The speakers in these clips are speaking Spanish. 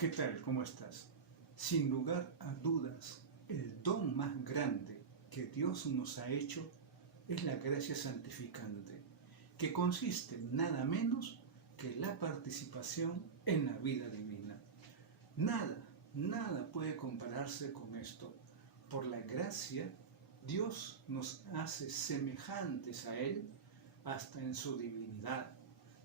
¿Qué tal? ¿Cómo estás? Sin lugar a dudas, el don más grande que Dios nos ha hecho es la gracia santificante, que consiste en nada menos que la participación en la vida divina. Nada puede compararse con esto. Por la gracia, Dios nos hace semejantes a Él hasta en su divinidad.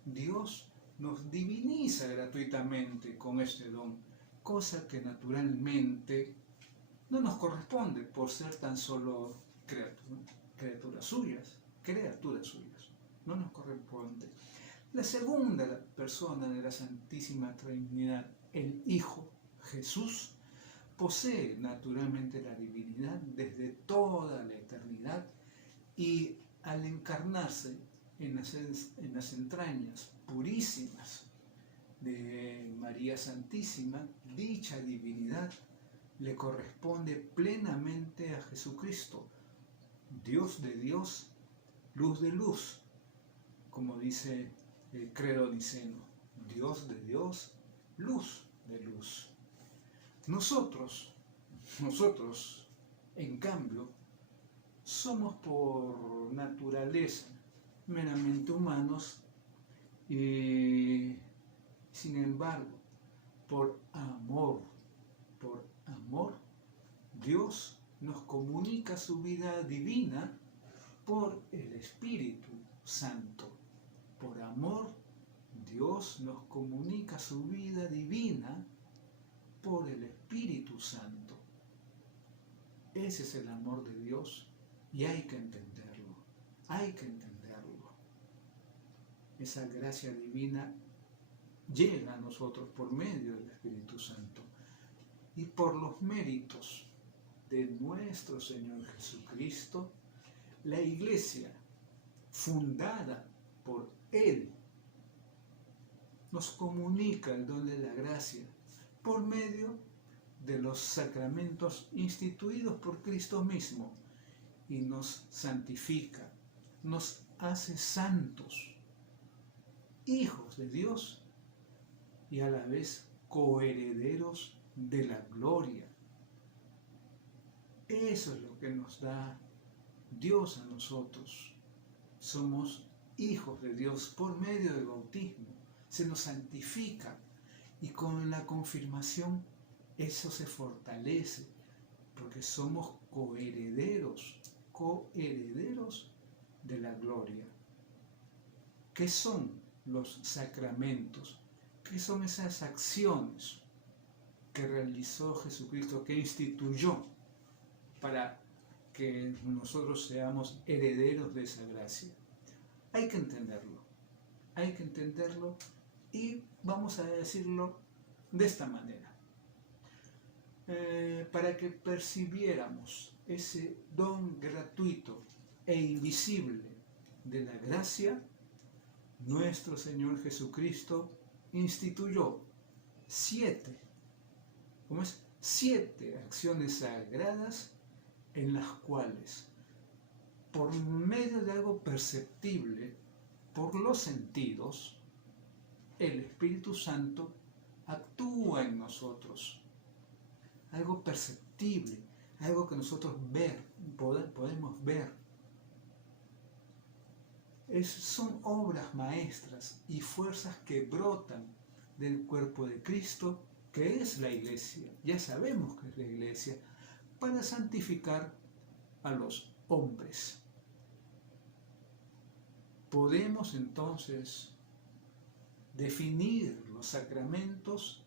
Dios nos diviniza gratuitamente con este don, cosa que naturalmente no nos corresponde por ser tan solo criaturas suyas, no nos corresponde. La segunda persona de la Santísima Trinidad, el Hijo Jesús, posee naturalmente la divinidad desde toda la eternidad y al encarnarse en las entrañas purísimas de María Santísima, dicha divinidad le corresponde plenamente a Jesucristo, Dios de Dios, luz de luz, como dice el credo niceno, Dios de Dios, luz de luz. Nosotros, en cambio, somos por naturaleza meramente humanos y, sin embargo, por amor, Dios nos comunica su vida divina por el Espíritu Santo. Por amor, Dios nos comunica su vida divina por el Espíritu Santo. Ese es el amor de Dios y hay que entenderlo, Esa gracia divina llega a nosotros por medio del Espíritu Santo y por los méritos de nuestro Señor Jesucristo, la Iglesia, fundada por Él, nos comunica el don de la gracia por medio de los sacramentos instituidos por Cristo mismo y nos santifica, nos hace santos, hijos de Dios y a la vez coherederos de la gloria. Eso es lo que nos da Dios a nosotros. Somos hijos de Dios por medio del bautismo. Se nos santifica y con la confirmación eso se fortalece porque somos coherederos de la gloria. ¿Qué son los sacramentos? ¿Qué son esas acciones que realizó Jesucristo, que instituyó para que nosotros seamos herederos de esa gracia? Hay que entenderlo y vamos a decirlo de esta manera. Para que percibiéramos ese don gratuito e invisible de la gracia, nuestro Señor Jesucristo instituyó 7 acciones sagradas en las cuales, por medio de algo perceptible por los sentidos, el Espíritu Santo actúa en nosotros. Algo perceptible, algo que nosotros podemos ver. Son obras maestras y fuerzas que brotan del cuerpo de Cristo, que es la Iglesia. Ya sabemos que es la Iglesia, para santificar a los hombres. Podemos entonces definir los sacramentos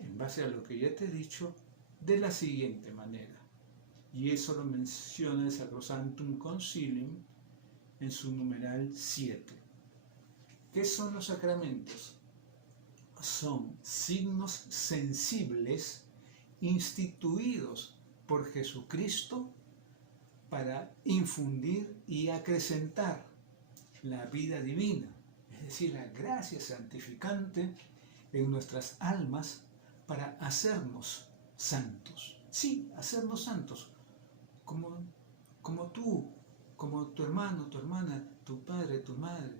en base a lo que ya te he dicho de la siguiente manera, y eso lo menciona el Sacrosanctum Concilium en su numeral 7. ¿Qué son los sacramentos? Son signos sensibles instituidos por Jesucristo para infundir y acrecentar la vida divina, es decir, la gracia santificante en nuestras almas para hacernos santos. Sí, hacernos santos, como tú, como tu hermano, tu hermana, tu padre, tu madre,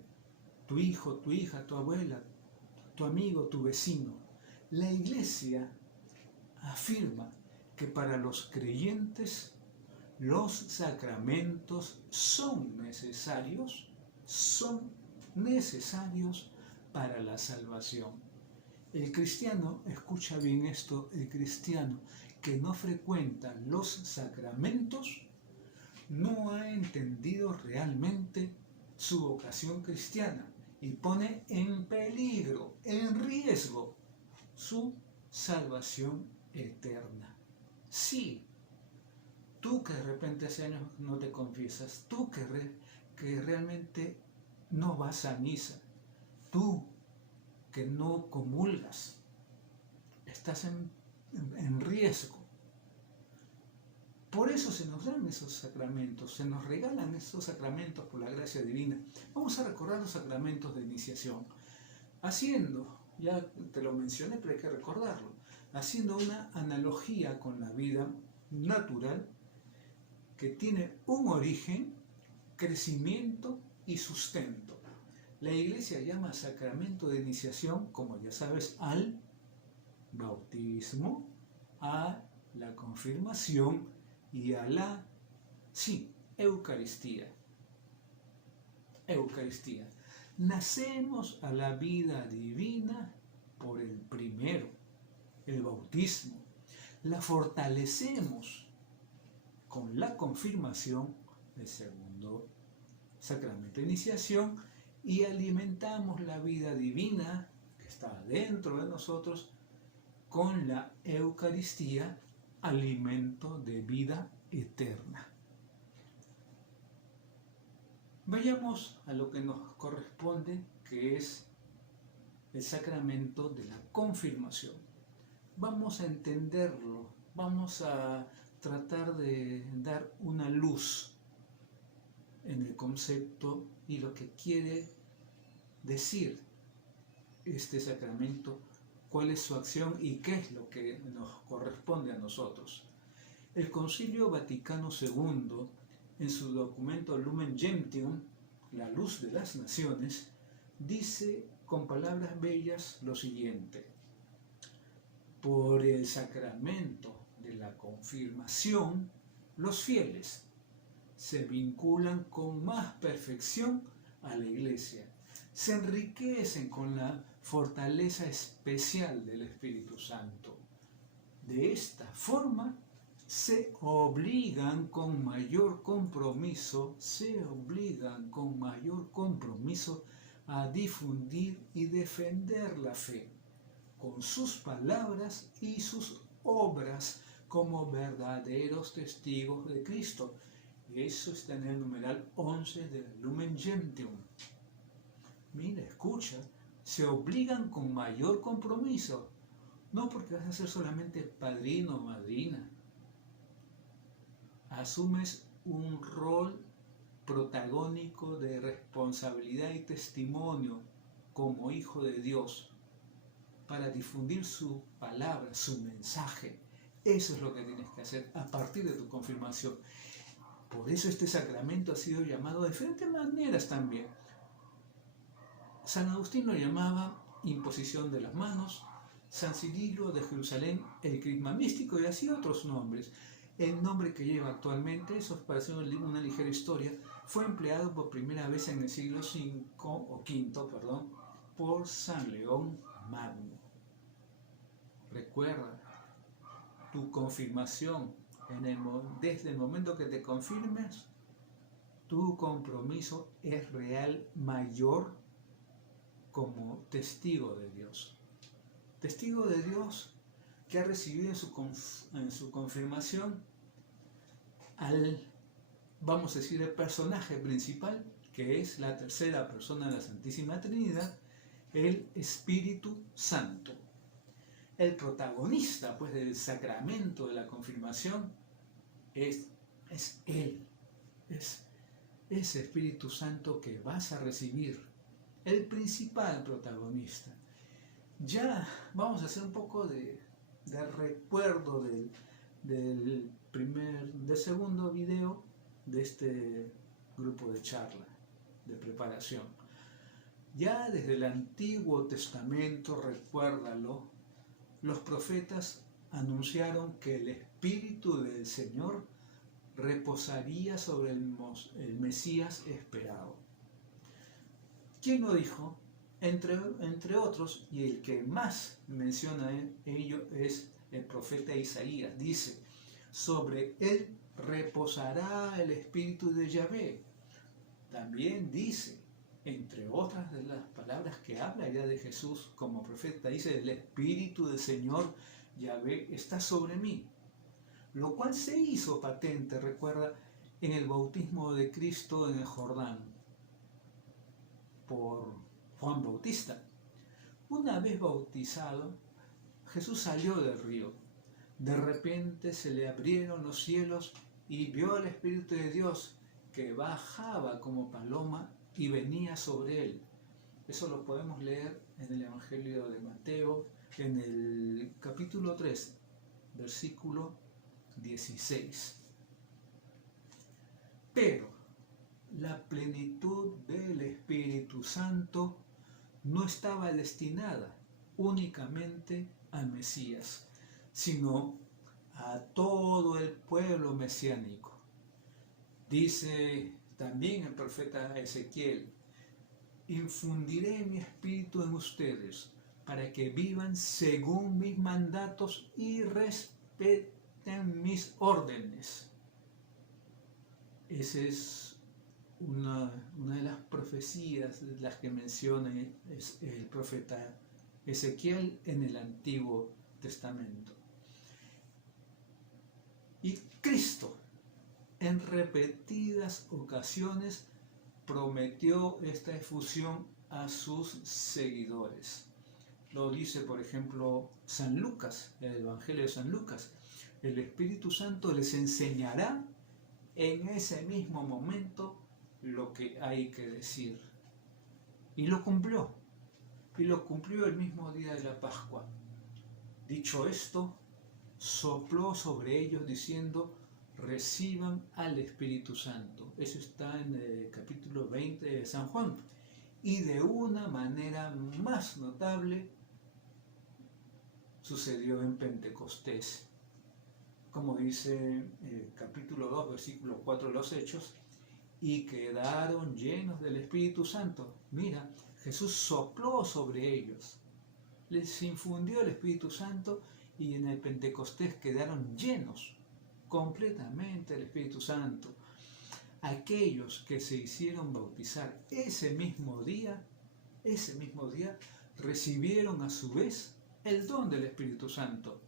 tu hijo, tu hija, tu abuela, tu amigo, tu vecino. La Iglesia afirma que para los creyentes los sacramentos son necesarios para la salvación. El cristiano, escucha bien esto, el cristiano que no frecuenta los sacramentos no ha entendido realmente su vocación cristiana y pone en peligro, en riesgo, su salvación eterna. Sí, tú que de repente hace años no te confiesas, tú que realmente no vas a misa, tú que no comulgas, estás en riesgo. Por eso se nos dan esos sacramentos, se nos regalan esos sacramentos por la gracia divina. Vamos a recordar los sacramentos de iniciación, haciendo, ya te lo mencioné, pero hay que recordarlo, haciendo una analogía con la vida natural que tiene un origen, crecimiento y sustento. La Iglesia llama sacramento de iniciación, como ya sabes, al bautismo, a la confirmación y a la, Eucaristía. Eucaristía. Nacemos a la vida divina por el primero, el bautismo. La fortalecemos con la confirmación, el segundo sacramento de iniciación, y alimentamos la vida divina que está dentro de nosotros con la Eucaristía, alimento de vida eterna. Vayamos a lo que nos corresponde, que es el sacramento de la confirmación. Vamos a entenderlo, vamos a tratar de dar una luz en el concepto y lo que quiere decir este sacramento, cuál es su acción y qué es lo que nos corresponde a nosotros. El Concilio Vaticano II, en su documento Lumen Gentium, la luz de las naciones, dice con palabras bellas lo siguiente: por el sacramento de la confirmación, los fieles se vinculan con más perfección a la Iglesia, se enriquecen con la fortaleza especial del Espíritu Santo. De esta forma, se obligan con mayor compromiso a difundir y defender la fe, con sus palabras y sus obras como verdaderos testigos de Cristo. Eso está en el numeral 11 del Lumen Gentium. Mira, escucha, se obligan con mayor compromiso, no porque vas a ser solamente padrino o madrina. Asumes un rol protagónico de responsabilidad y testimonio como hijo de Dios para difundir su palabra, su mensaje. Eso es lo que tienes que hacer a partir de tu confirmación. Por eso este sacramento ha sido llamado de diferentes maneras también. San Agustín lo llamaba imposición de las manos, San Cirilo de Jerusalén el crisma místico, y así otros nombres. El nombre que lleva actualmente, eso es para hacer una ligera historia, fue empleado por primera vez en el siglo V, por San León Magno. Recuerda, tu confirmación, desde el momento que te confirmes, tu compromiso es real, mayor, como testigo de Dios. Testigo de Dios que ha recibido en su confirmación vamos a decir, el personaje principal, que es la tercera persona de la Santísima Trinidad, el Espíritu Santo. El protagonista, pues, del sacramento de la confirmación es Él, es ese Espíritu Santo que vas a recibir, el principal protagonista. Ya vamos a hacer un poco de recuerdo del segundo video de este grupo de charla, de preparación. Ya desde el Antiguo Testamento, recuérdalo, los profetas anunciaron que el Espíritu del Señor reposaría sobre el Mesías esperado. ¿Quién lo dijo? Entre otros, y el que más menciona ello es el profeta Isaías. Dice, sobre él reposará el Espíritu de Yahvé. También dice, entre otras de las palabras que habla ya de Jesús como profeta, dice, el Espíritu del Señor Yahvé está sobre mí. Lo cual se hizo patente, recuerda, en el bautismo de Cristo en el Jordán por Juan Bautista. Una vez bautizado, Jesús salió del río. De repente se le abrieron los cielos y vio al Espíritu de Dios que bajaba como paloma y venía sobre él. Eso lo podemos leer en el Evangelio de Mateo, en el capítulo 3, versículo 16. Pero la plenitud del Espíritu Santo no estaba destinada únicamente al Mesías, sino a todo el pueblo mesiánico. Dice también el profeta Ezequiel, infundiré mi espíritu en ustedes para que vivan según mis mandatos y respeten mis órdenes. Esa es una de las profecías de las que menciona el profeta Ezequiel en el Antiguo Testamento. Y Cristo en repetidas ocasiones prometió esta efusión a sus seguidores. Lo dice, por ejemplo, San Lucas, el Evangelio de San Lucas. El Espíritu Santo les enseñará en ese mismo momento lo que hay que decir. Y lo cumplió. Y lo cumplió el mismo día de la Pascua. Dicho esto, sopló sobre ellos diciendo, reciban al Espíritu Santo. Eso está en el capítulo 20 de San Juan. Y de una manera más notable sucedió en Pentecostés. Como dice el capítulo 2, versículo 4 de los Hechos, y quedaron llenos del Espíritu Santo. Mira, Jesús sopló sobre ellos, les infundió el Espíritu Santo y en el Pentecostés quedaron llenos completamente del Espíritu Santo. Aquellos que se hicieron bautizar ese mismo día, recibieron a su vez el don del Espíritu Santo.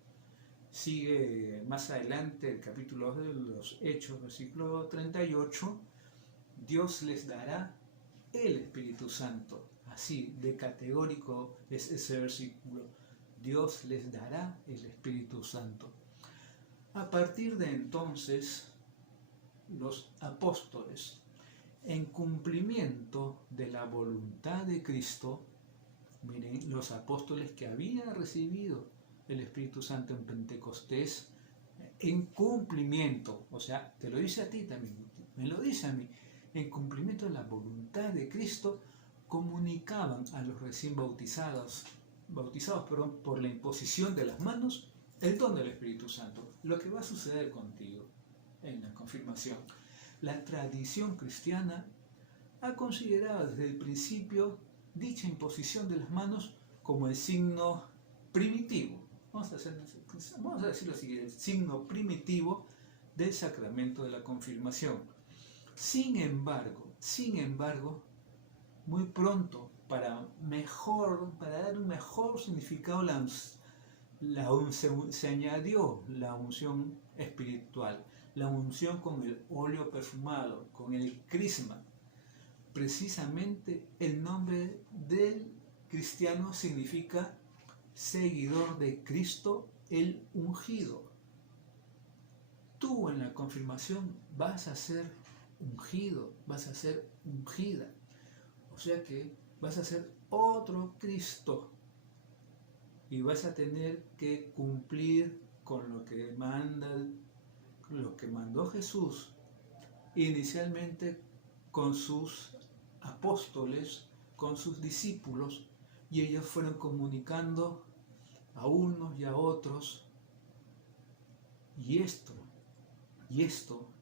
Sigue más adelante el capítulo 2 de los Hechos, versículo 38, Dios les dará el Espíritu Santo. Así de categórico es ese versículo. Dios les dará el Espíritu Santo. A partir de entonces, los apóstoles, en cumplimiento de la voluntad de Cristo, miren, los apóstoles que habían recibido el Espíritu Santo en Pentecostés, en cumplimiento, o sea, te lo dice a ti también, me lo dice a mí, en cumplimiento de la voluntad de Cristo, comunicaban a los recién bautizados por la imposición de las manos, el don del Espíritu Santo. Lo que va a suceder contigo en la confirmación. La tradición cristiana ha considerado desde el principio dicha imposición de las manos como el signo primitivo. Vamos a decirlo así, el signo primitivo del sacramento de la confirmación. Sin embargo, muy pronto, para dar un mejor significado, se añadió la unción espiritual, la unción con el óleo perfumado, con el crisma. Precisamente el nombre del cristiano significa seguidor de Cristo el ungido. Tú en la confirmación vas a ser ungido, vas a ser ungida. O sea que vas a ser otro Cristo y vas a tener que cumplir con lo que mandó Jesús inicialmente con sus apóstoles, con sus discípulos, y ellos fueron comunicando a unos y a otros, y esto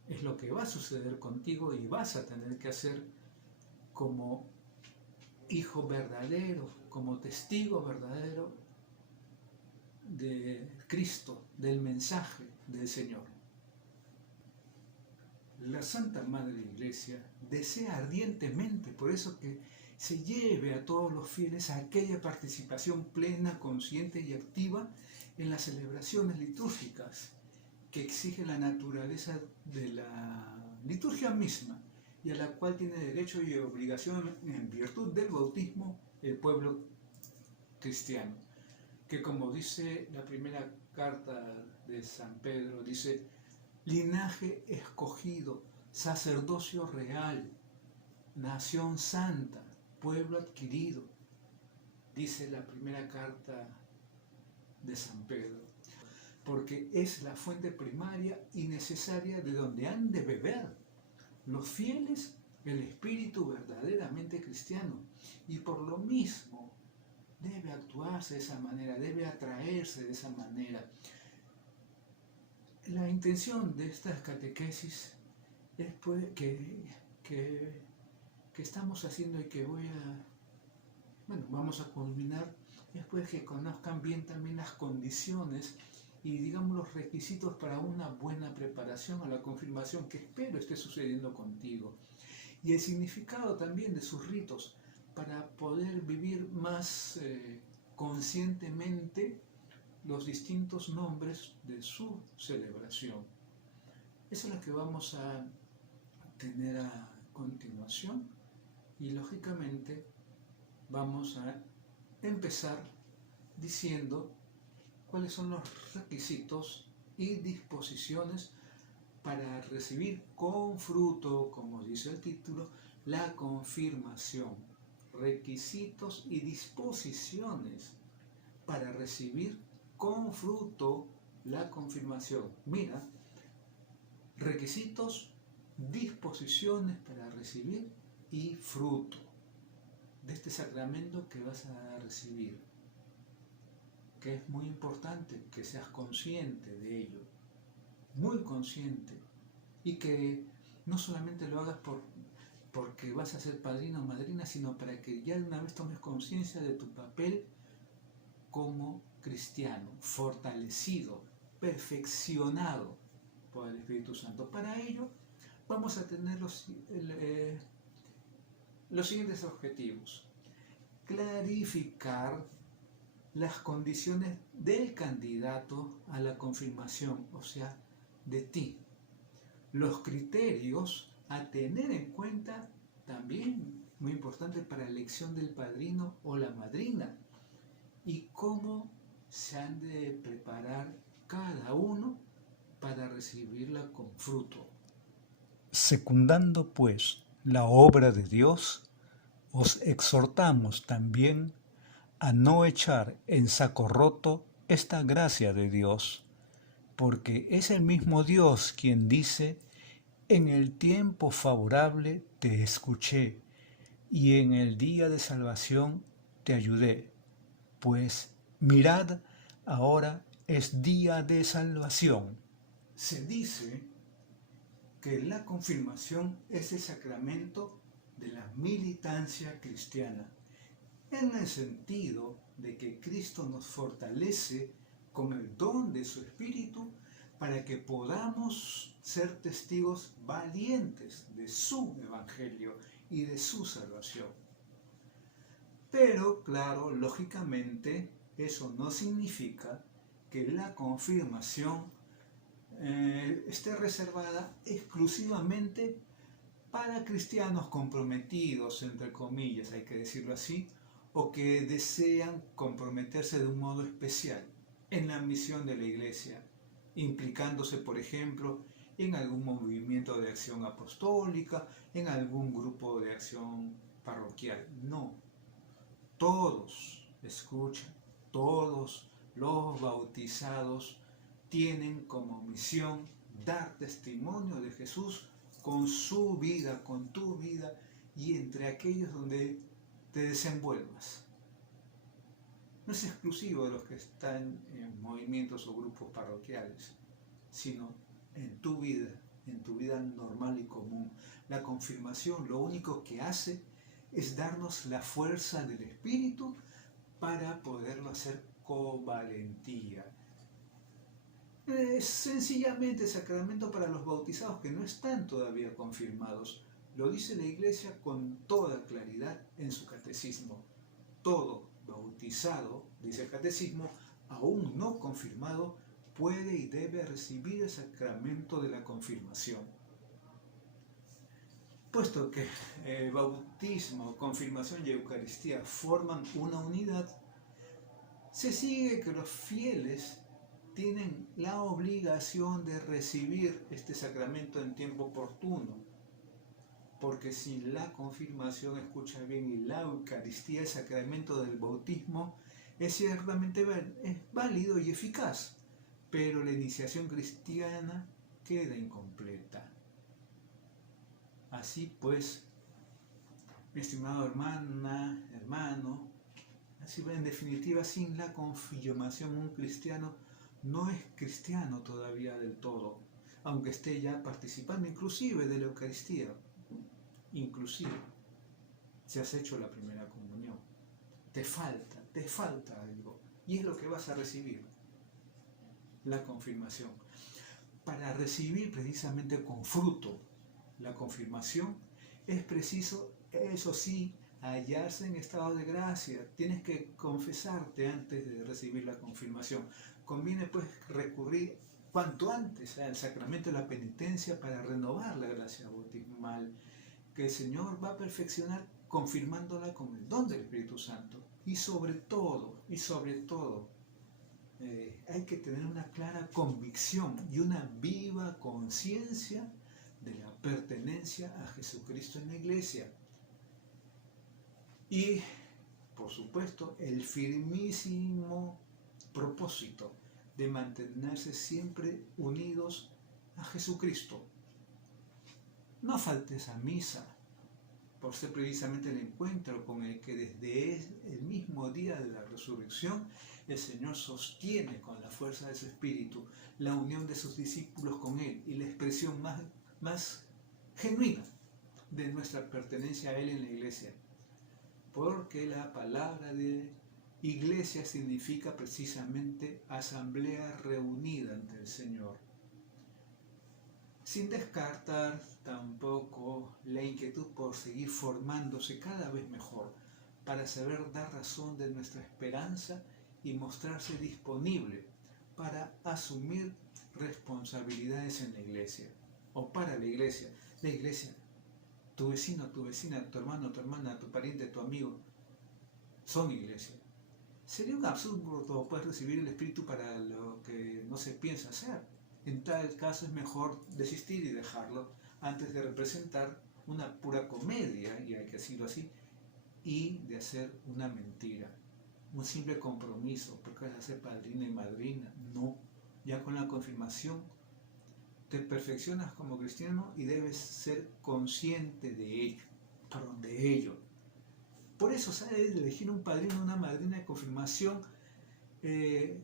es lo que va a suceder contigo y vas a tener que hacer como hijo verdadero, como testigo verdadero de Cristo, del mensaje del Señor. La Santa Madre Iglesia desea ardientemente, por eso que se lleve a todos los fieles a aquella participación plena, consciente y activa en las celebraciones litúrgicas que exige la naturaleza de la liturgia misma y a la cual tiene derecho y obligación en virtud del bautismo el pueblo cristiano, que como dice la primera carta de San Pedro, dice: linaje escogido, sacerdocio real, nación santa, pueblo adquirido, dice la primera carta de San Pedro, porque es la fuente primaria y necesaria de donde han de beber los fieles el espíritu verdaderamente cristiano, y por lo mismo debe actuarse de esa manera, debe atraerse de esa manera. La intención de estas catequesis es pues que estamos haciendo y que vamos a culminar, es pues que conozcan bien también las condiciones y digamos los requisitos para una buena preparación a la confirmación, que espero esté sucediendo contigo, y el significado también de sus ritos para poder vivir más conscientemente los distintos nombres de su celebración. Eso es lo que vamos a tener a continuación, y lógicamente vamos a empezar diciendo cuáles son los requisitos y disposiciones para recibir con fruto, como dice el título, la confirmación. Requisitos y disposiciones para recibir con fruto la confirmación. Mira, requisitos, disposiciones para recibir y fruto de este sacramento que vas a recibir, que es muy importante que seas consciente de ello, muy consciente, y que no solamente lo hagas porque vas a ser padrino o madrina, sino para que ya de una vez tomes conciencia de tu papel como cristiano, fortalecido, perfeccionado por el Espíritu Santo. Para ello vamos a tener los siguientes objetivos: clarificar las condiciones del candidato a la confirmación, o sea, de ti, los criterios a tener en cuenta, también muy importante para la elección del padrino o la madrina, y cómo se han de preparar cada uno para recibirla con fruto. Secundando pues la obra de Dios, os exhortamos también a no echar en saco roto esta gracia de Dios, porque es el mismo Dios quien dice: en el tiempo favorable te escuché, y en el día de salvación te ayudé. Pues mirad, ahora es día de salvación. Se dice que la confirmación es el sacramento de la militancia cristiana, en el sentido de que Cristo nos fortalece con el don de su Espíritu para que podamos ser testigos valientes de su Evangelio y de su salvación. Pero, claro, lógicamente, eso no significa que la confirmación esté reservada exclusivamente para cristianos comprometidos, entre comillas, hay que decirlo así, o que desean comprometerse de un modo especial en la misión de la Iglesia, implicándose, por ejemplo, en algún movimiento de acción apostólica, en algún grupo de acción parroquial. No, todos, escuchan, todos los bautizados tienen como misión dar testimonio de Jesús con su vida, con tu vida, y entre aquellos donde te desenvuelvas. no es exclusivo de los que están en movimientos o grupos parroquiales, sino en tu vida normal y común. La confirmación lo único que hace es darnos la fuerza del Espíritu para poderlo hacer con valentía. Es sencillamente sacramento para los bautizados que no están todavía confirmados. Lo dice la Iglesia con toda claridad en su catecismo. Todo bautizado, dice el catecismo, aún no confirmado, puede y debe recibir el sacramento de la confirmación. Puesto que bautismo, confirmación y Eucaristía forman una unidad, se sigue que los fieles tienen la obligación de recibir este sacramento en tiempo oportuno, porque sin la confirmación, escucha bien, y la Eucaristía, el sacramento del bautismo, es ciertamente válido y eficaz, pero la iniciación cristiana queda incompleta. Así pues, mi estimado hermano, así en definitiva, sin la confirmación un cristiano no es cristiano todavía del todo, aunque esté ya participando inclusive de la Eucaristía, inclusive si has hecho la primera comunión. Te falta algo, y es lo que vas a recibir, la confirmación. Para recibir precisamente con fruto la confirmación, es preciso, eso sí, hallarse en estado de gracia. Tienes que confesarte antes de recibir la confirmación. Conviene pues recurrir cuanto antes al sacramento de la penitencia para renovar la gracia bautismal, que el Señor va a perfeccionar confirmándola con el don del Espíritu Santo. Y sobre todo, hay que tener una clara convicción y una viva conciencia de la pertenencia a Jesucristo en la Iglesia. Y, por supuesto, el firmísimo propósito de mantenerse siempre unidos a Jesucristo. No faltes a misa, por ser precisamente el encuentro con el que desde el mismo día de la resurrección el Señor sostiene con la fuerza de su Espíritu la unión de sus discípulos con Él y la expresión más genuina de nuestra pertenencia a Él en la Iglesia. Porque la palabra de Iglesia significa precisamente asamblea reunida ante el Señor. Sin descartar tampoco la inquietud por seguir formándose cada vez mejor para saber dar razón de nuestra esperanza y mostrarse disponible para asumir responsabilidades en la Iglesia o para la Iglesia. La Iglesia, tu vecino, tu vecina, tu hermano, tu hermana, tu pariente, tu amigo, son Iglesia. Sería un absurdo pues recibir el Espíritu para lo que no se piensa hacer. En tal caso es mejor desistir y dejarlo antes de representar una pura comedia, y hay que decirlo así, y de hacer una mentira, un simple compromiso, porque vas a ser padrina y madrina. No, ya con la confirmación te perfeccionas como cristiano y debes ser consciente de ello. Por eso, ¿sabes? Elegir un padrino o una madrina de confirmación,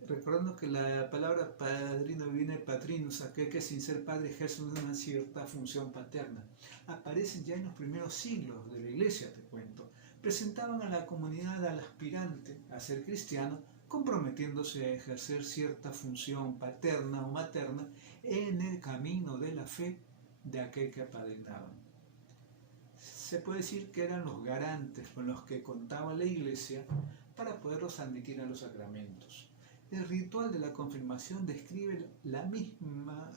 recordando que la palabra padrino viene de patrinus, aquel que sin ser padre ejerce una cierta función paterna. Aparecen ya en los primeros siglos de la Iglesia, te cuento. Presentaban a la comunidad al aspirante a ser cristiano, comprometiéndose a ejercer cierta función paterna o materna en el camino de la fe de aquel que apadrinaban. Se puede decir que eran los garantes con los que contaba la Iglesia para poderlos admitir a los sacramentos. El ritual de la confirmación describe la misma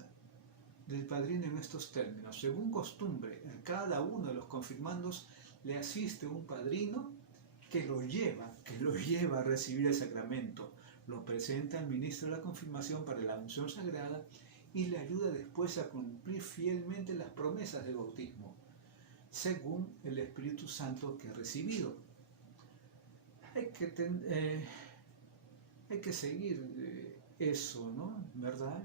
del padrino en estos términos. Según costumbre, a cada uno de los confirmandos le asiste un padrino que lo lleva a recibir el sacramento, lo presenta al ministro de la confirmación para la unción sagrada y le ayuda después a cumplir fielmente las promesas del bautismo, según el Espíritu Santo que ha recibido. Hay que seguir eso, ¿no? ¿Verdad?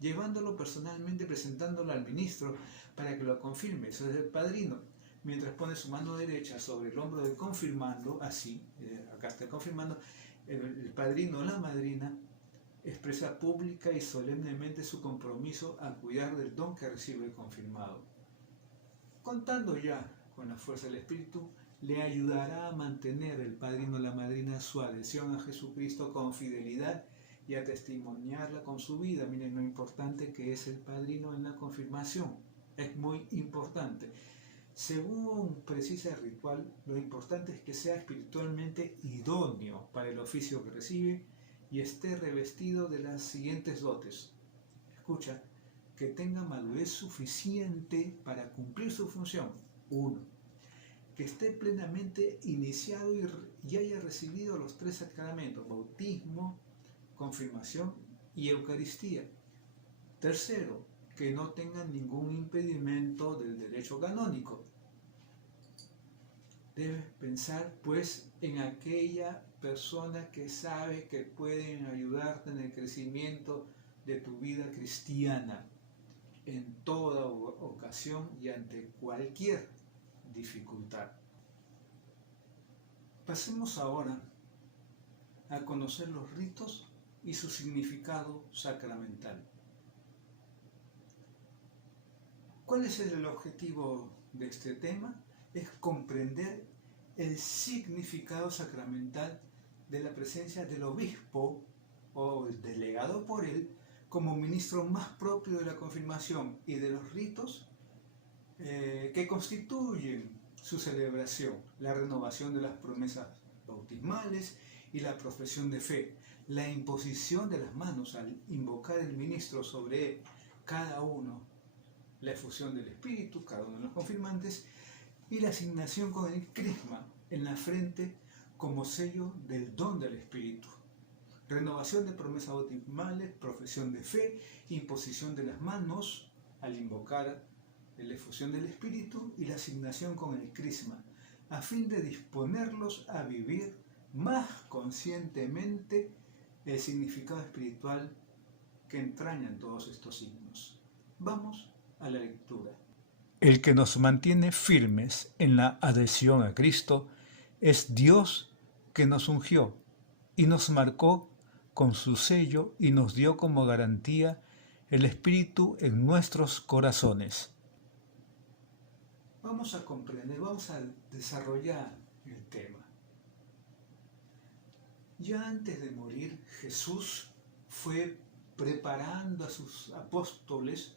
Llevándolo personalmente, presentándolo al ministro para que lo confirme. Eso es el padrino. Mientras pone su mano derecha sobre el hombro del confirmando, así, acá está el confirmando, el padrino o la madrina expresa pública y solemnemente su compromiso a cuidar del don que recibe el confirmado. Contando ya con la fuerza del Espíritu, le ayudará a mantener el padrino o la madrina su adhesión a Jesucristo con fidelidad y a testimoniarla con su vida. Miren lo importante que es el padrino en la confirmación. Es muy importante. Según precisa el ritual, lo importante es que sea espiritualmente idóneo para el oficio que recibe y esté revestido de las siguientes dotes. Escucha, que tenga madurez suficiente para cumplir su función. 1. Que esté plenamente iniciado y haya recibido los 3 sacramentos: bautismo, confirmación y Eucaristía. 3. Que no tenga ningún impedimento del derecho canónico. Debes pensar, pues, en aquella persona que sabe que pueden ayudarte en el crecimiento de tu vida cristiana, en toda ocasión y ante cualquier dificultad. Pasemos ahora a conocer los ritos y su significado sacramental. ¿Cuál es el objetivo de este tema? Es comprender el significado sacramental de la presencia del obispo o el delegado por él como ministro más propio de la confirmación y de los ritos que constituyen su celebración, la renovación de las promesas bautismales y la profesión de fe, la imposición de las manos al invocar el ministro sobre cada uno, la efusión del Espíritu, cada uno de los confirmantes, y la asignación con el crisma en la frente como sello del don del Espíritu. Renovación de promesas bautismales, profesión de fe, imposición de las manos al invocar la efusión del Espíritu y la asignación con el crisma, a fin de disponerlos a vivir más conscientemente el significado espiritual que entrañan todos estos signos. Vamos a la lectura. El que nos mantiene firmes en la adhesión a Cristo es Dios, que nos ungió y nos marcó con su sello y nos dio como garantía el Espíritu en nuestros corazones. Vamos a comprender, vamos a desarrollar el tema. Ya antes de morir, Jesús fue preparando a sus apóstoles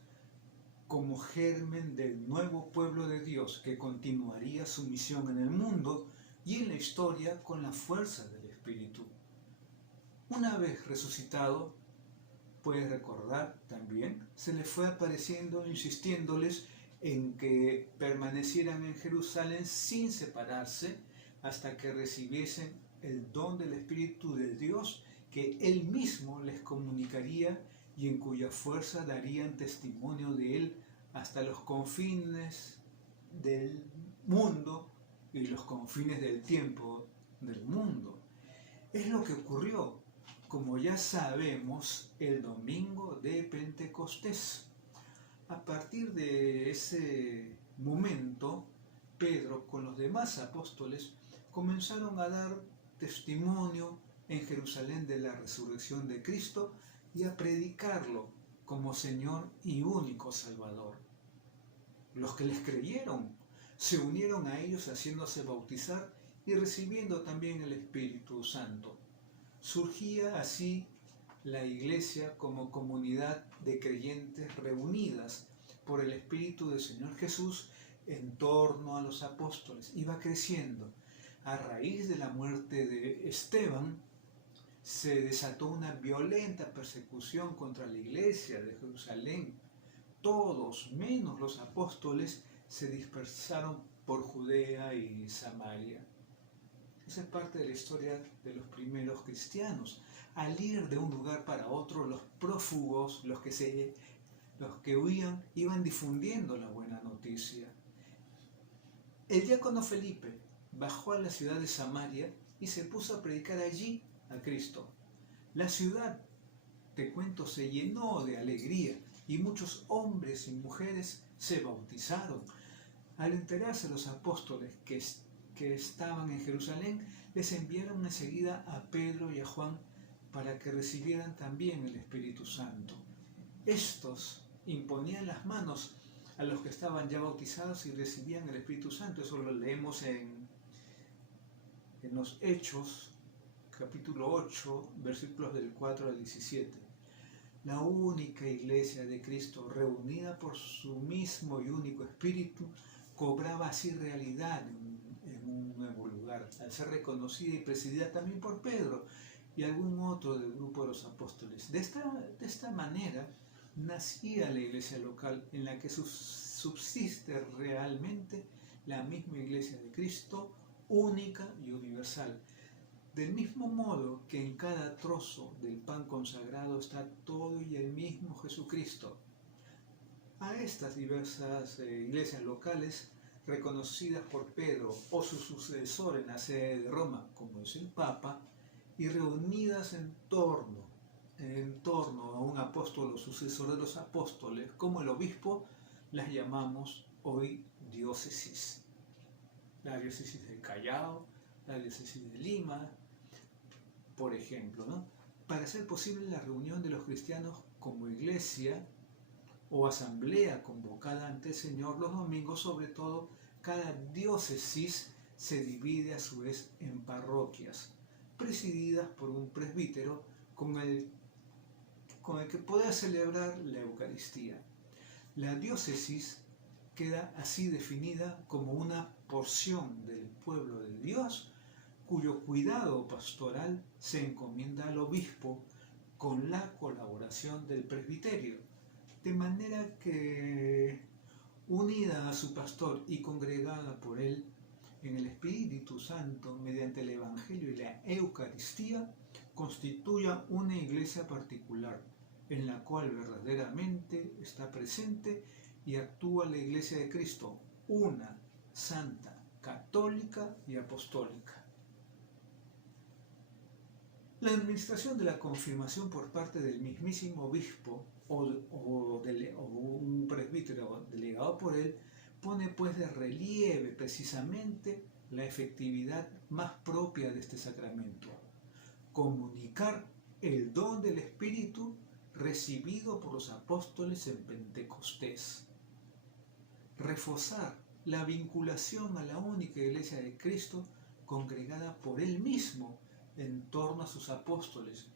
como germen del nuevo pueblo de Dios que continuaría su misión en el mundo y en la historia con la fuerza del Espíritu. Una vez resucitado, puedes recordar también, se les fue apareciendo insistiéndoles en que permanecieran en Jerusalén sin separarse hasta que recibiesen el don del Espíritu de Dios que Él mismo les comunicaría y en cuya fuerza darían testimonio de Él hasta los confines del mundo y los confines del tiempo del mundo. Es lo que ocurrió, como ya sabemos, el domingo de Pentecostés. A partir de ese momento, Pedro con los demás apóstoles comenzaron a dar testimonio en Jerusalén de la resurrección de Cristo y a predicarlo como Señor y único Salvador. Los que les creyeron se unieron a ellos haciéndose bautizar y recibiendo también el Espíritu Santo. Surgía así la Iglesia como comunidad de creyentes reunidas por el Espíritu del Señor Jesús en torno a los apóstoles. Iba creciendo. A raíz de la muerte de Esteban, se desató una violenta persecución contra la Iglesia de Jerusalén. Todos, menos los apóstoles, se dispersaron por Judea y Samaria. Esa es parte de la historia de los primeros cristianos. Al ir de un lugar para otro, los prófugos, los que huían, iban difundiendo la buena noticia. El diácono Felipe bajó a la ciudad de Samaria y se puso a predicar allí a Cristo. La ciudad, te cuento, se llenó de alegría y muchos hombres y mujeres se bautizaron. Al enterarse los apóstoles que que estaban en Jerusalén les enviaron enseguida a Pedro y a Juan para que recibieran también el Espíritu Santo. Estos imponían las manos a los que estaban ya bautizados y recibían el Espíritu Santo. Eso lo leemos en los Hechos, capítulo 8, versículos del 4 al 17. La única iglesia de Cristo, reunida por su mismo y único Espíritu, cobraba así realidad en un nuevo lugar, al ser reconocida y presidida también por Pedro y algún otro del grupo de los apóstoles. De esta manera nacía la iglesia local, en la que subsiste realmente la misma iglesia de Cristo, única y universal. Del mismo modo que en cada trozo del pan consagrado está todo y el mismo Jesucristo. A estas diversas iglesias locales, reconocidas por Pedro o su sucesor en la sede de Roma, como es el Papa, y reunidas en torno a un apóstol o sucesor de los apóstoles, como el obispo, las llamamos hoy diócesis. La diócesis del Callao, la diócesis de Lima, por ejemplo, ¿no? Para hacer posible la reunión de los cristianos como iglesia o asamblea convocada ante el Señor los domingos, sobre todo, cada diócesis se divide a su vez en parroquias, presididas por un presbítero con el que pueda celebrar la Eucaristía. La diócesis queda así definida como una porción del pueblo de Dios cuyo cuidado pastoral se encomienda al obispo con la colaboración del presbiterio, de manera que, unida a su pastor y congregada por él en el Espíritu Santo mediante el Evangelio y la Eucaristía, constituya una iglesia particular en la cual verdaderamente está presente y actúa la Iglesia de Cristo, una, santa, católica y apostólica. La administración de la confirmación por parte del mismísimo obispo o un presbítero delegado por él pone pues de relieve precisamente la efectividad más propia de este sacramento: comunicar el don del Espíritu recibido por los apóstoles en Pentecostés, reforzar la vinculación a la única iglesia de Cristo congregada por él mismo en torno a sus apóstoles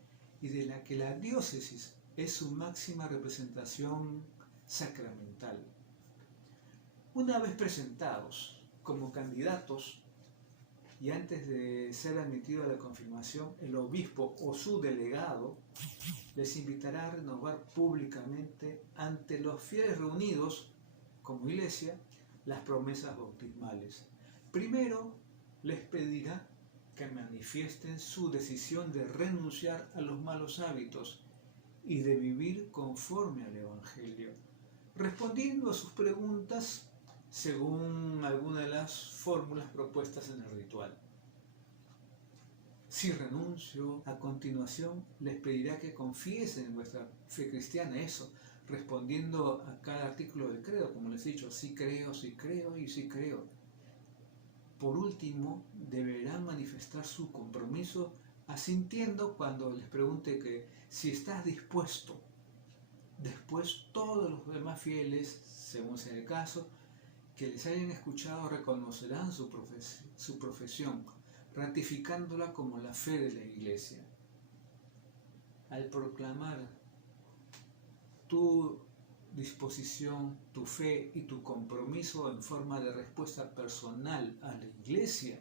y de la que la diócesis es su máxima representación sacramental. Una vez presentados como candidatos y antes de ser admitido a la confirmación, el obispo o su delegado les invitará a renovar públicamente ante los fieles reunidos como iglesia las promesas bautismales. Primero les pedirá que manifiesten su decisión de renunciar a los malos hábitos y de vivir conforme al Evangelio, respondiendo a sus preguntas según alguna de las fórmulas propuestas en el ritual. Si renuncio, a continuación les pedirá que confiesen en vuestra fe cristiana, eso, respondiendo a cada artículo del credo, como les he dicho, sí creo y sí creo. Por último, deberán manifestar su compromiso asintiendo cuando les pregunte que si estás dispuesto. Después todos los demás fieles, según sea el caso, que les hayan escuchado reconocerán su profesión, ratificándola como la fe de la Iglesia. Al proclamar tu disposición, tu fe y tu compromiso en forma de respuesta personal a la Iglesia,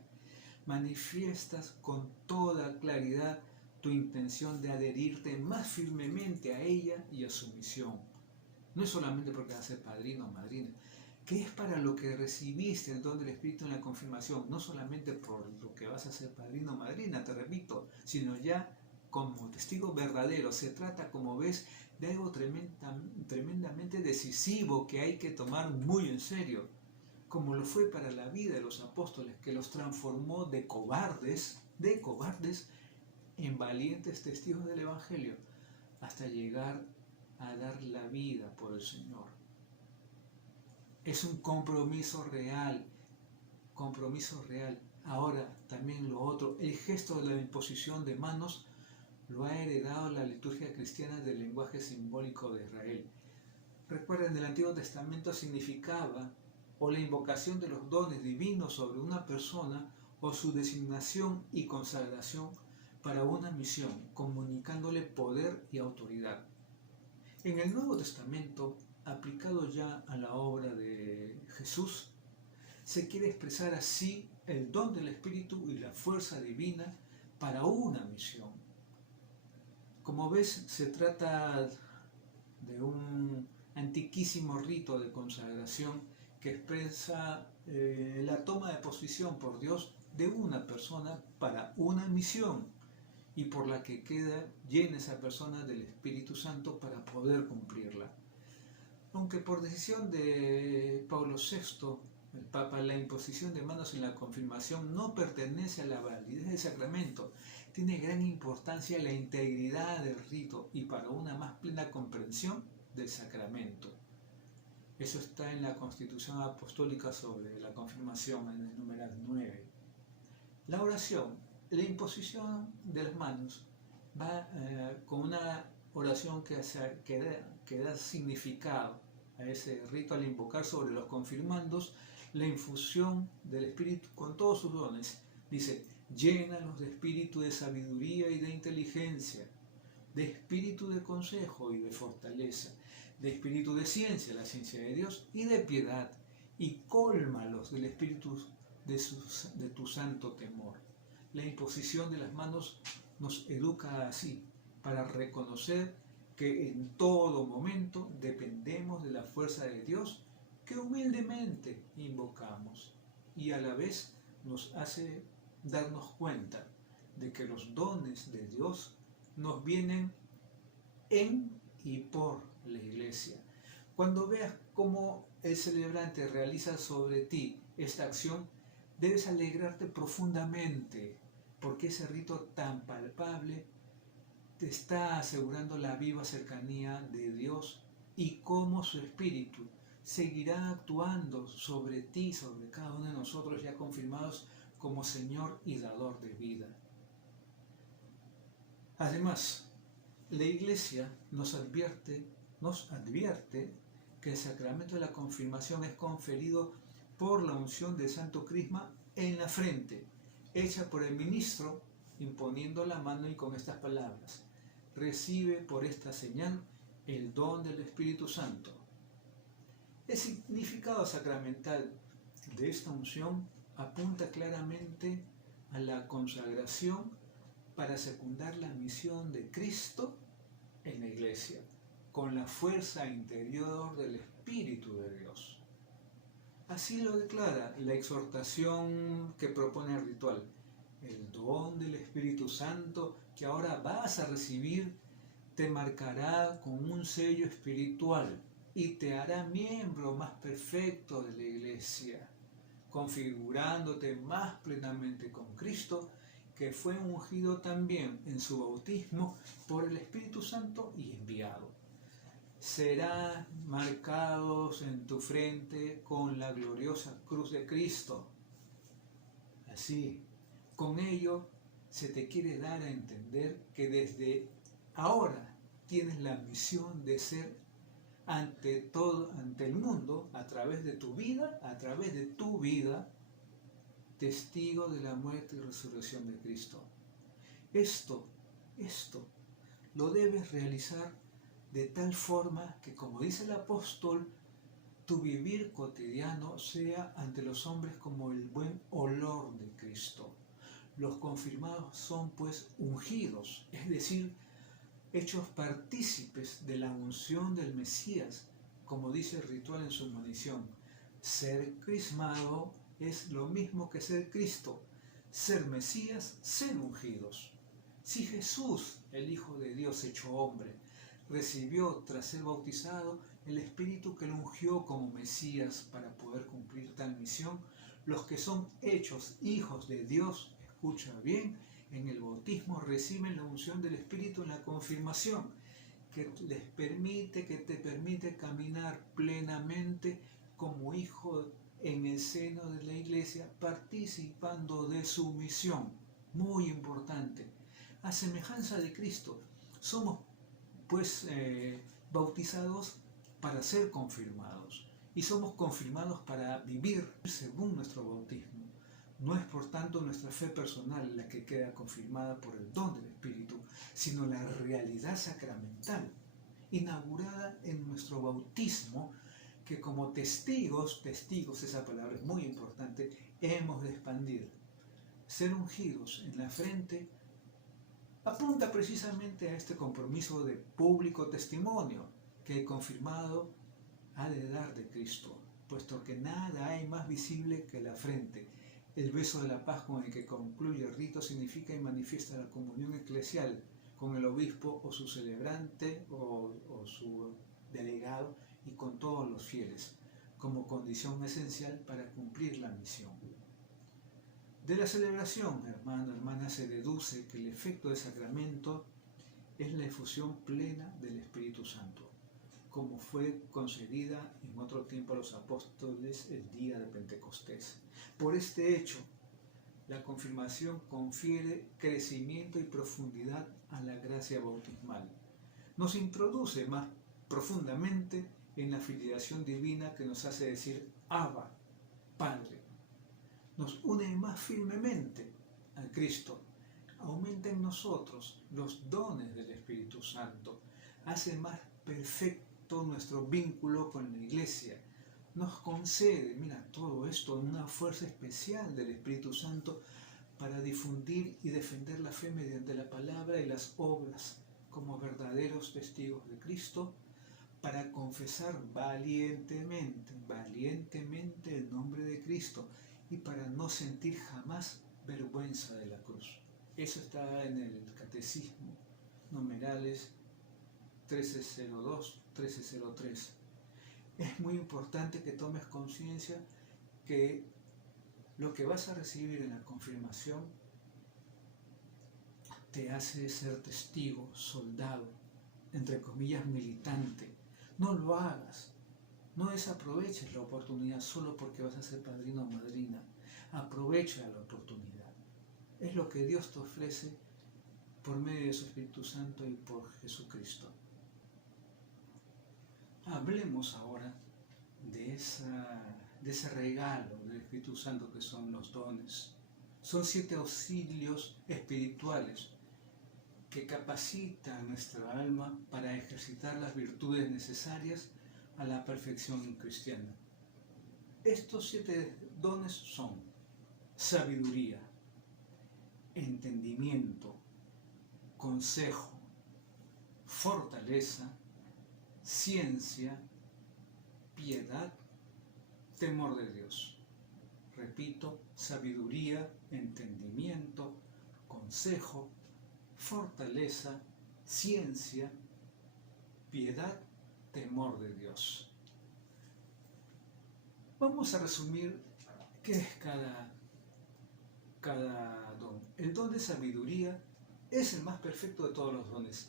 manifiestas con toda claridad tu intención de adherirte más firmemente a ella y a su misión. No es solamente porque vas a ser padrino o madrina, que es para lo que recibiste el don del Espíritu en la confirmación, no solamente por lo que vas a ser padrino o madrina, te repito, sino ya como testigo verdadero. Se trata, como ves, de algo tremendamente decisivo que hay que tomar muy en serio, como lo fue para la vida de los apóstoles, que los transformó de cobardes en valientes testigos del Evangelio, hasta llegar a dar la vida por el Señor. Es un compromiso real, Ahora, también lo otro, el gesto de la imposición de manos lo ha heredado la liturgia cristiana del lenguaje simbólico de Israel. Recuerden, el Antiguo Testamento significaba o la invocación de los dones divinos sobre una persona o su designación y consagración para una misión, comunicándole poder y autoridad. En el Nuevo Testamento, aplicado ya a la obra de Jesús, se quiere expresar así el don del Espíritu y la fuerza divina para una misión. Como ves, se trata de un antiquísimo rito de consagración que expresa la toma de posición por Dios de una persona para una misión y por la que queda llena esa persona del Espíritu Santo para poder cumplirla. Aunque por decisión de Pablo VI, el Papa, la imposición de manos en la confirmación no pertenece a la validez del sacramento, tiene gran importancia la integridad del rito y para una más plena comprensión del sacramento. Eso está en la Constitución Apostólica sobre la confirmación, en el numeral 9. La oración, la imposición de las manos, va con una oración que da significado a ese rito al invocar sobre los confirmandos la infusión del Espíritu con todos sus dones. Dice, llénalos de espíritu de sabiduría y de inteligencia, de espíritu de consejo y de fortaleza, de espíritu de ciencia, la ciencia de Dios, y de piedad, y cólmalos del espíritu de tu santo temor. La imposición de las manos nos educa así, para reconocer que en todo momento dependemos de la fuerza de Dios que humildemente invocamos, y a la vez nos hace darnos cuenta de que los dones de Dios nos vienen en y por la Iglesia. Cuando veas cómo el celebrante realiza sobre ti esta acción, debes alegrarte profundamente, porque ese rito tan palpable te está asegurando la viva cercanía de Dios y cómo su Espíritu seguirá actuando sobre ti, sobre cada uno de nosotros ya confirmados como Señor y Dador de vida. Además, la Iglesia nos advierte que el sacramento de la confirmación es conferido por la unción del Santo Crisma en la frente, hecha por el ministro, imponiendo la mano y con estas palabras: recibe por esta señal el don del Espíritu Santo. El significado sacramental de esta unción apunta claramente a la consagración para secundar la misión de Cristo en la Iglesia, con la fuerza interior del Espíritu de Dios. Así lo declara la exhortación que propone el ritual. El don del Espíritu Santo que ahora vas a recibir te marcará con un sello espiritual y te hará miembro más perfecto de la Iglesia, configurándote más plenamente con Cristo, que fue ungido también en su bautismo por el Espíritu Santo y enviado. Serán marcados en tu frente con la gloriosa cruz de Cristo. Así, con ello se te quiere dar a entender que desde ahora tienes la misión de ser ante el mundo, a través de tu vida, testigo de la muerte y resurrección de Cristo. Esto lo debes realizar de tal forma que, como dice el apóstol, tu vivir cotidiano sea ante los hombres como el buen olor de Cristo. Los confirmados son pues ungidos, es decir, hechos partícipes de la unción del Mesías, como dice el ritual en su monición. Ser crismado es lo mismo que ser Cristo, ser Mesías, ser ungidos. Si Jesús, el Hijo de Dios hecho hombre, recibió tras ser bautizado el Espíritu que lo ungió como Mesías para poder cumplir tal misión, los que son hechos hijos de Dios, escucha bien, en el bautismo reciben la unción del Espíritu en la confirmación, que te permite caminar plenamente como hijo en el seno de la iglesia, participando de su misión. Muy importante. A semejanza de Cristo, somos pues bautizados para ser confirmados y somos confirmados para vivir según nuestro bautismo. No es por tanto nuestra fe personal la que queda confirmada por el don del Espíritu, sino la realidad sacramental, inaugurada en nuestro bautismo, que como testigos, esa palabra es muy importante, hemos de expandir. Ser ungidos en la frente apunta precisamente a este compromiso de público testimonio que el confirmado ha de dar de Cristo, puesto que nada hay más visible que la frente. El beso de la paz con el que concluye el rito significa y manifiesta la comunión eclesial con el obispo o su celebrante o su delegado y con todos los fieles, como condición esencial para cumplir la misión. De la celebración, hermano, hermana, se deduce que el efecto del sacramento es la efusión plena del Espíritu Santo, como fue concedida en otro tiempo a los apóstoles el día de Pentecostés. Por este hecho, la confirmación confiere crecimiento y profundidad a la gracia bautismal. Nos introduce más profundamente en la filiación divina que nos hace decir Abba, Padre. Nos une más firmemente a Cristo, aumenta en nosotros los dones del Espíritu Santo, hace más perfecto nuestro vínculo con la Iglesia, nos concede, mira, todo esto, una fuerza especial del Espíritu Santo para difundir y defender la fe mediante la palabra y las obras como verdaderos testigos de Cristo, para confesar valientemente el nombre de Cristo y para no sentir jamás vergüenza de la cruz. Eso está en el Catecismo, numerales 1302, 1303. Es muy importante que tomes conciencia que lo que vas a recibir en la confirmación te hace ser testigo, soldado, entre comillas militante. No lo hagas, no desaproveches la oportunidad solo porque vas a ser padrino o madrina. Aprovecha la oportunidad. Es lo que Dios te ofrece por medio de su Espíritu Santo y por Jesucristo. Hablemos ahora de ese regalo del Espíritu Santo que son los dones. Son 7 auxilios espirituales que capacitan nuestra alma para ejercitar las virtudes necesarias a la perfección cristiana. Estos 7 dones son sabiduría, entendimiento, consejo, fortaleza, ciencia, piedad, temor de Dios. Repito, sabiduría, entendimiento, consejo, fortaleza, ciencia, piedad, temor de Dios. Vamos a resumir qué es cada don. El don de sabiduría es el más perfecto de todos los dones.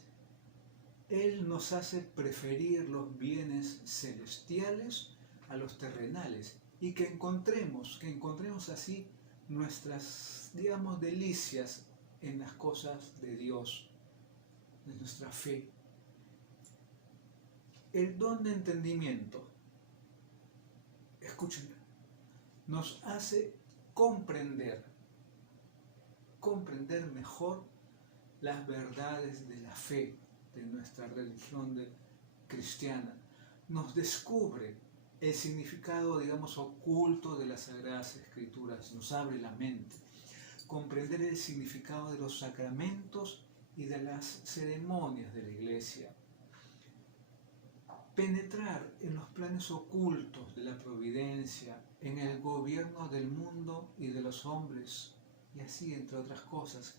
Él nos hace preferir los bienes celestiales a los terrenales y que encontremos así nuestras, digamos, delicias en las cosas de Dios, de nuestra fe. El don de entendimiento, escuchen, nos hace comprender mejor las verdades de la fe, de nuestra religión cristiana. Nos descubre el significado, digamos, oculto de las Sagradas Escrituras, nos abre la mente. Comprender el significado de los sacramentos y de las ceremonias de la Iglesia. Penetrar en los planes ocultos de la providencia, en el gobierno del mundo y de los hombres, y así entre otras cosas.